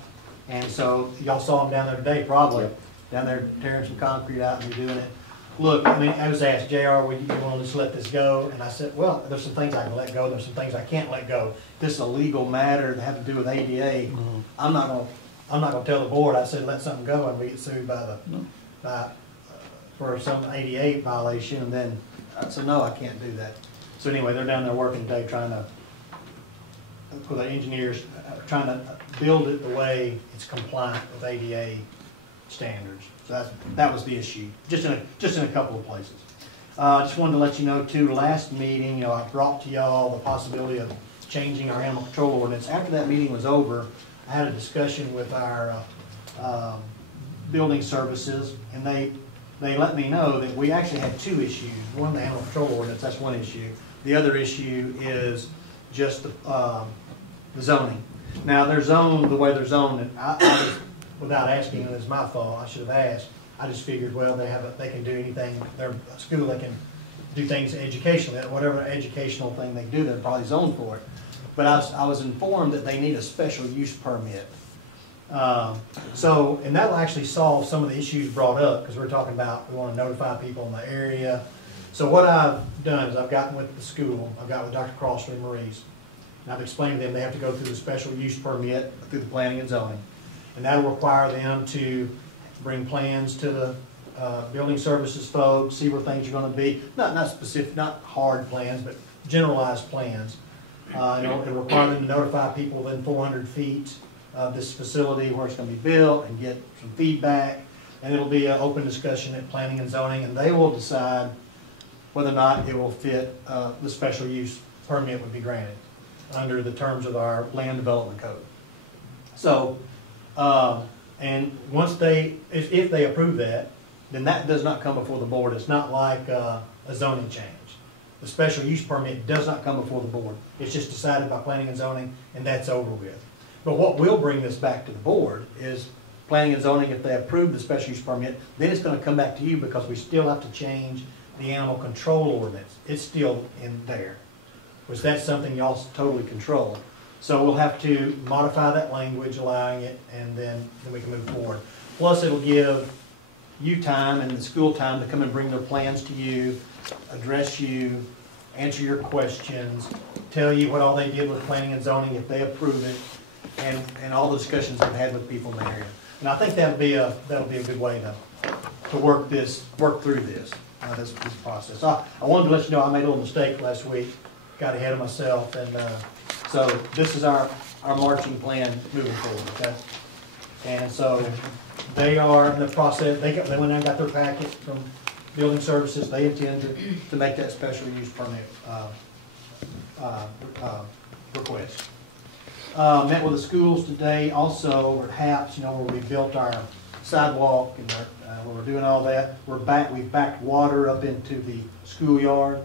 And so y'all saw them down there today, probably, down there tearing some concrete out and redoing it. Look, I mean, I was asked, JR, would you want to just let this go? And I said, well, there's some things I can let go, there's some things I can't let go. This is a legal matter that have to do with ADA. I'm not gonna tell the board, I said, let something go and we get sued for some ADA violation, and then I said, no, I can't do that. So anyway, they're down there working today trying to, with the engineers, trying to build it the way it's compliant with ADA standards. So that was the issue, just in a couple of places. Just wanted to let you know too, last meeting, I brought to y'all the possibility of changing our animal control ordinance. After that meeting was over, I had a discussion with our building services, and they let me know that we actually had two issues. One, the animal control ordinance, that's one issue. The other issue is just the zoning. Now, they're zoned the way they're zoned, and I was, without asking, and it's my fault, I should have asked. I just figured, well, they can do anything, they're a school, they can do things educationally, whatever educational thing they do, they're probably zoned for it. But I was informed that they need a special use permit. And that'll actually solve some of the issues brought up, because we're talking about, we want to notify people in the area. So what I've done is I've gotten with the school, I've got with Dr. Crossley and Maurice, and I've explained to them they have to go through the special use permit through the planning and zoning. And that'll require them to bring plans to the building services folks, see where things are going to be. Not specific, not hard plans, but generalized plans. It'll require them to notify people within 400 feet of this facility where it's going to be built and get some feedback. And it'll be an open discussion at planning and zoning, and they will decide whether or not it will fit, the special use permit would be granted under the terms of our land development code. So, and once if they approve that, then that does not come before the board. It's not like a zoning change. The special use permit does not come before the board. It's just decided by planning and zoning, and that's over with. But what will bring this back to the board is planning and zoning. If they approve the special use permit, then it's going to come back to you, because we still have to change the animal control ordinance. It's still in there, which that's something y'all totally control. So we'll have to modify that language, allowing it, and then we can move forward. Plus, it'll give you time and the school time to come and bring their plans to you, address you, answer your questions, tell you what all they did with planning and zoning if they approve it, and all the discussions I've had with people in the area. And I think that'll be a good way to work through this process. So I wanted to let you know I made a little mistake last week, got ahead of myself, and so this is our marching plan moving forward, okay? And so they are in the process, they went and got their packet from building services. They intend to make that special use permit request. Met with the schools today also over at HAPS, where we built our sidewalk and where we're doing all that. We've backed water up into the schoolyard,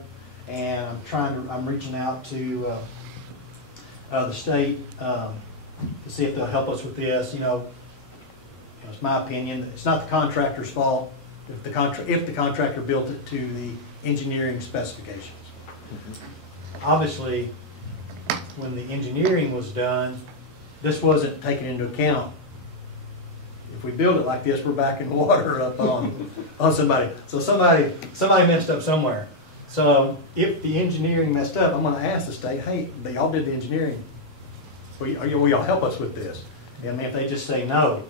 and I'm reaching out to the state to see if they'll help us with this. It's my opinion, it's not the contractor's fault if the contractor built it to the engineering specifications. Obviously, when the engineering was done, this wasn't taken into account. If we build it like this, we're backing water up on somebody. So somebody messed up somewhere. So if the engineering messed up, I'm going to ask the state, hey, y'all did the engineering. Will y'all help us with this? I mean, if they just say no,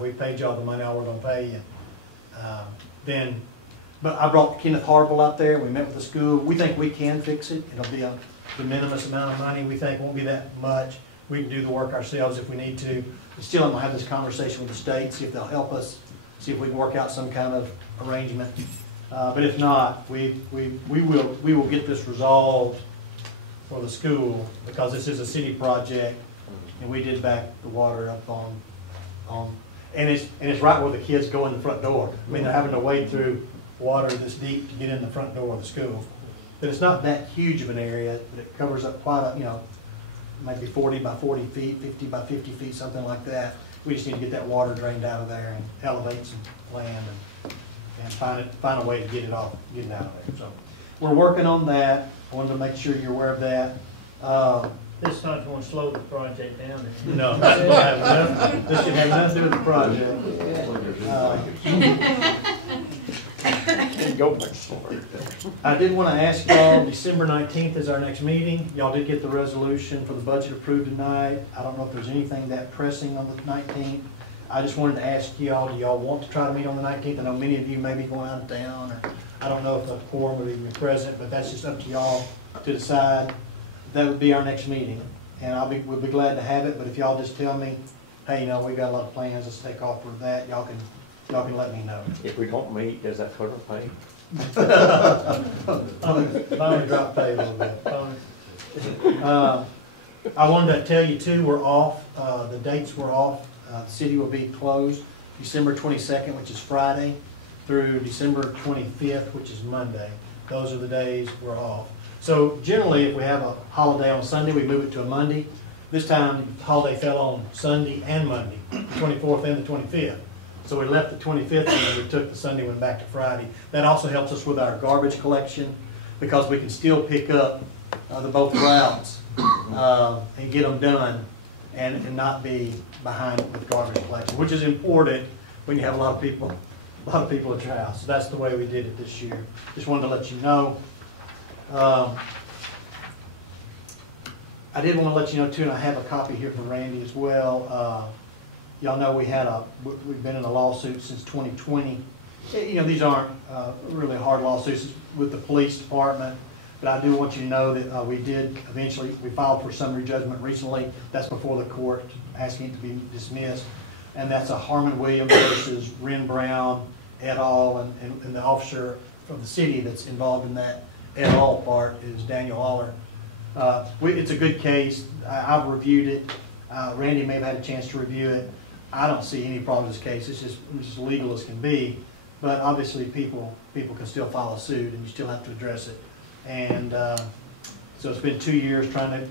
we paid y'all the money, all we're going to pay you. But I brought Kenneth Harville out there. We met with the school. We think we can fix it. It'll be the minimus amount of money. We think it won't be that much. We can do the work ourselves if we need to. But still, I'm going to have this conversation with the state, see if they'll help us, see if we can work out some kind of arrangement. But if not, we will get this resolved for the school, because this is a city project, and we did back the water up on and it's right where the kids go in the front door. I mean, they're having to wade through water this deep to get in the front door of the school. But it's not that huge of an area, but it covers up quite a, maybe 40 by 40 feet, 50 by 50 feet, something like that. We just need to get that water drained out of there and elevate some land and find a way to get it out of there. So we're working on that. I wanted to make sure you're aware of that. This is not going to slow the project down. No, this should have nothing to do with the project. Go much slower. I did want to ask y'all, December 19th is our next meeting. Y'all did get the resolution for the budget approved tonight. I don't know if there's anything that pressing on the 19th. I just wanted to ask y'all, do y'all want to try to meet on the 19th? I know many of you may be going out of town, or I don't know if the quorum will even be present, but that's just up to y'all to decide. That would be our next meeting, and we'll be glad to have it. But if y'all just tell me, hey, we got a lot of plans, let's take off for that, y'all can let me know. If we don't meet, does that cover pay? Finally drop pay a little bit. I wanted to tell you too, we're off. The dates were off. The city will be closed December 22nd, which is Friday, through December 25th, which is Monday. Those are the days we're off. So generally, if we have a holiday on Sunday, we move it to a Monday. This time, the holiday fell on Sunday and Monday, the 24th and the 25th. So we left the 25th and we took the Sunday one back to Friday. That also helps us with our garbage collection, because we can still pick up both routes and get them done and not be behind with garbage collection, which is important when you have a lot of people at your house. So that's the way we did it this year. Just wanted to let you know. I did want to let you know too, and I have a copy here from Randy as well. Y'all know we've been in a lawsuit since 2020. These aren't really hard lawsuits with the police department, but I do want you to know that we filed for summary judgment recently. That's before the court, asking it to be dismissed, and that's a Harmon Williams versus Ren Brown et al. And the officer from the city that's involved in that et al. Part is Daniel Aller. It's a good case. I've reviewed it. Randy may have had a chance to review it. I don't see any problem with this case. It's just legal as can be. But obviously people can still file a suit, and you still have to address it. And so it's been 2 years the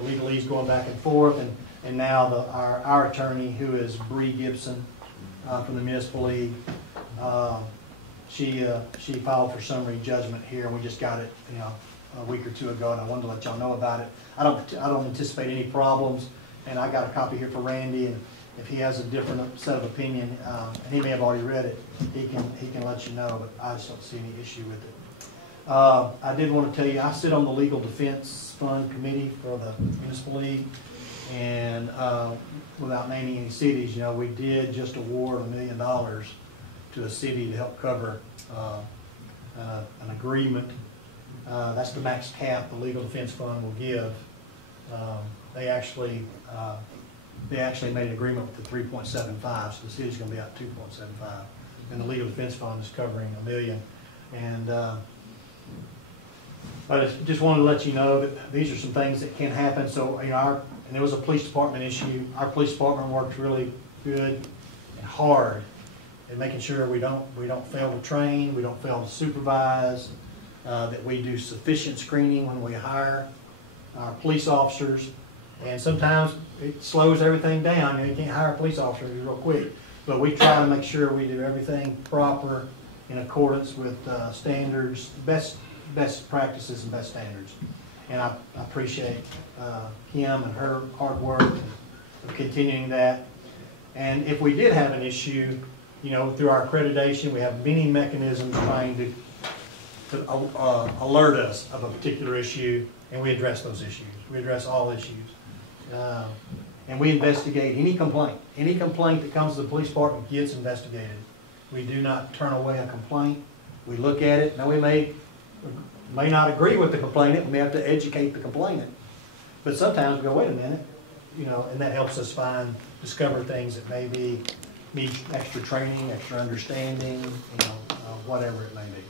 legalese going back and forth, and now our attorney, who is Bree Gibson from the Municipal League, she filed for summary judgment here, and we just got it a week or two ago, and I wanted to let y'all know about it. I don't anticipate any problems, and I got a copy here for Randy, and if he has a different set of opinion, and he may have already read it, he can let you know, but I just don't see any issue with it. I did want to tell you, I sit on the Legal Defense Fund Committee for the Municipal League, And without naming any cities, you know, we did just award $1 million to a city to help cover an agreement. That's the max cap the Legal Defense Fund will give. They actually made an agreement with the 3.75, so the city's going to be out 2.75, and the Legal Defense Fund is covering $1 million. And I just wanted to let you know that these are some things that can happen. So, you know, and there was a police department issue. Our police department works really good and hard in making sure we don't fail to train, we don't fail to supervise, that we do sufficient screening when we hire our police officers. And sometimes it slows everything down. You know, you can't hire a police officer real quick. But we try to make sure we do everything proper in accordance with standards, best practices and best standards. And I appreciate Kim and her hard work of continuing that. And if we did have an issue, you know, through our accreditation, we have many mechanisms trying to alert us of a particular issue, and we address those issues. We address all issues. And we investigate any complaint. Any complaint that comes to the police department gets investigated. We do not turn away a complaint. We look at it. Now, we may not agree with the complainant. We may have to educate the complainant. But sometimes we go, wait a minute, you know, and that helps us discover things that maybe need extra training, extra understanding, you know, whatever it may be.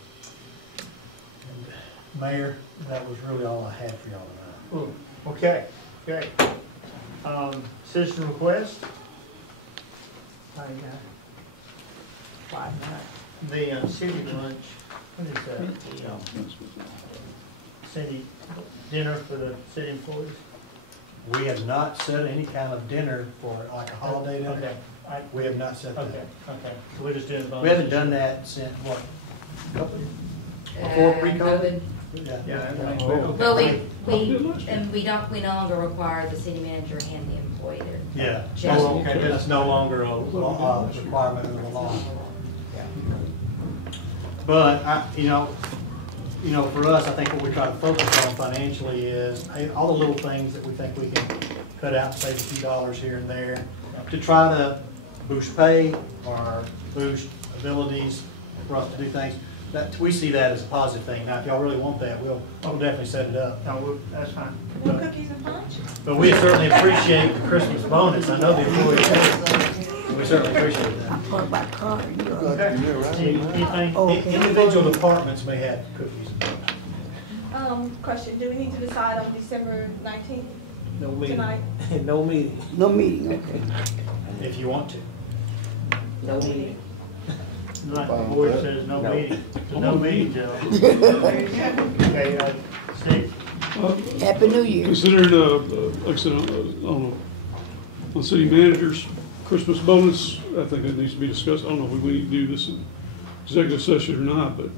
And Mayor, that was really all I had for y'all tonight. Oh, okay. Citizen request? The city lunch, what is that? City dinner for the city employees? We have not set any kind of dinner for like a holiday dinner. Okay. We have not set that. Okay. So we're just doing We haven't done that since, what? Before pre-COVID? Yeah. Well, we no longer require the city manager and the employee to. Yeah. check. Oh, okay, that's no longer a requirement of the law. But you know, for us, I think what we try to focus on financially is all the little things that we think we can cut out, save a few dollars here and there, to try to boost pay or boost abilities for us to do things. That we see that as a positive thing. Now, if y'all really want that, we'll definitely set it up. No, that's fine. No cookies and punch? But we certainly appreciate the Christmas bonus. I know the employees do. We certainly appreciate that. What about card? Anything, individual departments may have cookies. Question, do we need to decide on December 19th No meeting. tonight? No meeting. No meeting, okay. If you want to. No meeting. Like the board says, no meeting. So no meeting, Joe. Okay, Steve? Happy New Year. Considering, like I said, on city managers' Christmas bonus, I think that needs to be discussed. I don't know if we need to do this in executive session or not, but,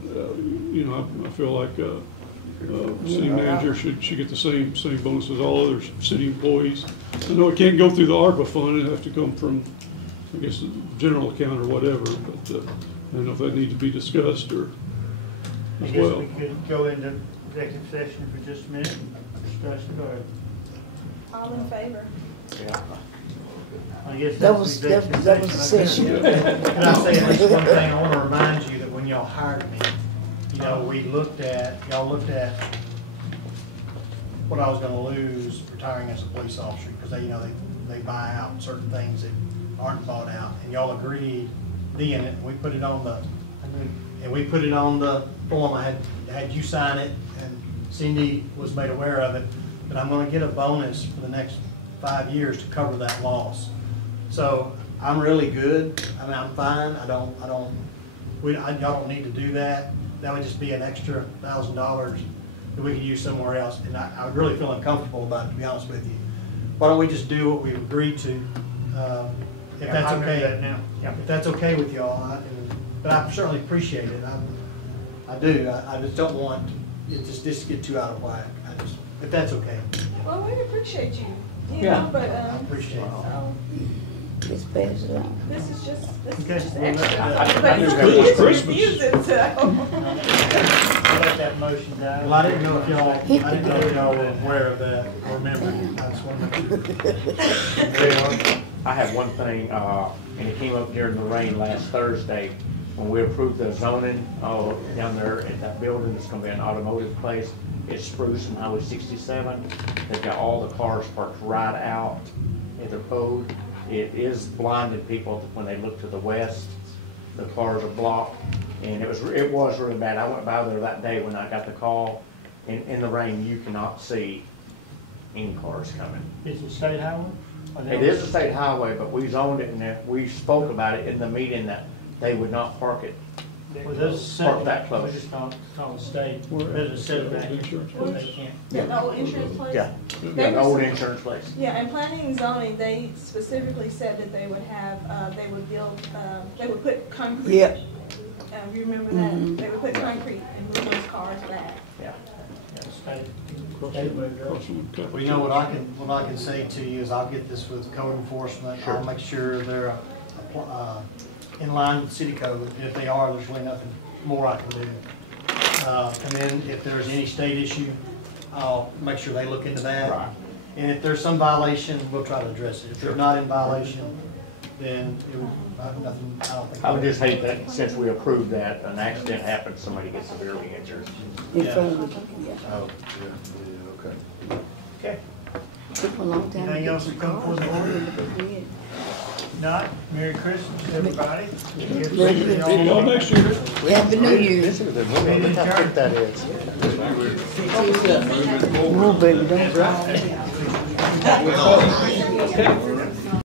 you know, I feel like city manager should get the same bonus as all other city employees. I know it can't go through the ARPA fund, it'd have to come from, I guess, the general account or whatever, but I don't know if that needs to be discussed or I as guess well. we could go into executive session for just a minute and discuss it, or All in favor? I guess That that's was executive the session. Can I say at least one thing? I want to remind you that when y'all hired me, you know, y'all looked at what I was gonna lose retiring as a police officer, because they buy out certain things that aren't bought out, and y'all agreed then, and we put it on the form. I had you sign it, and Cindy was made aware of it, but I'm gonna get a bonus for the next 5 years to cover that loss. So I'm really good. I mean, I'm fine. Y'all don't need to do that. That would just be an extra $1,000 that we could use somewhere else. And I really feel uncomfortable about it, to be honest with you. Why don't we just do what we've agreed to, if that's I'll do okay? that now. Yeah. If that's okay with y'all, but I certainly appreciate it. I do. I just don't want it to get too out of whack. If that's okay. Well, we appreciate you, Yeah. know, but, I appreciate it. Just pass it on. this is just Okay. extra. I do But have it's Christmas. confusing, so. I'll let that motion die. Well, I didn't know if y'all were aware of that or remembered. I just wanted Well, I have one thing, and it came up during the rain last Thursday, when we approved the zoning, down there at that building, it's gonna be an automotive place. It's Spruce and Highway 67. They've got all the cars parked right out in the road. It is blinding people when they look to the west. The cars are blocked, and it was really bad. I went by there that day when I got the call. In the rain, you cannot see any cars coming. Is it state highway? It is a state highway, but we zoned it, and we spoke about it in the meeting that they would not park it. Well, there's a Park that close. We just call it state, there's a setback, Insurance. they can't. The old insurance place? Yeah, They yeah, the were- old insurance place. Yeah, and planning and zoning, they specifically said that they would have, they would build, they would put concrete. Yep. You remember that? They would put concrete and move those cars back. Yeah. State. Well, you know, what I can say to you is I'll get this with code enforcement. Sure. I'll make sure they're in line with city code. If they are, there's really nothing more I can do. And then if there's any state issue, I'll make sure they look into that. Right. And if there's some violation, we'll try to address it. If they're not in violation, then it would, nothing, I don't think. I would just hate that since we approved that, an accident happens, somebody gets severely injured. In Yeah. front of the, yeah. Oh, yeah, okay. Okay. Took a long time to Anything get else the to come cars before the board? ordered, but we had- Not, Merry Christmas, everybody. See y'all next year. Happy New Year. This is the movie, look how thick that is. Oh, baby, don't cry.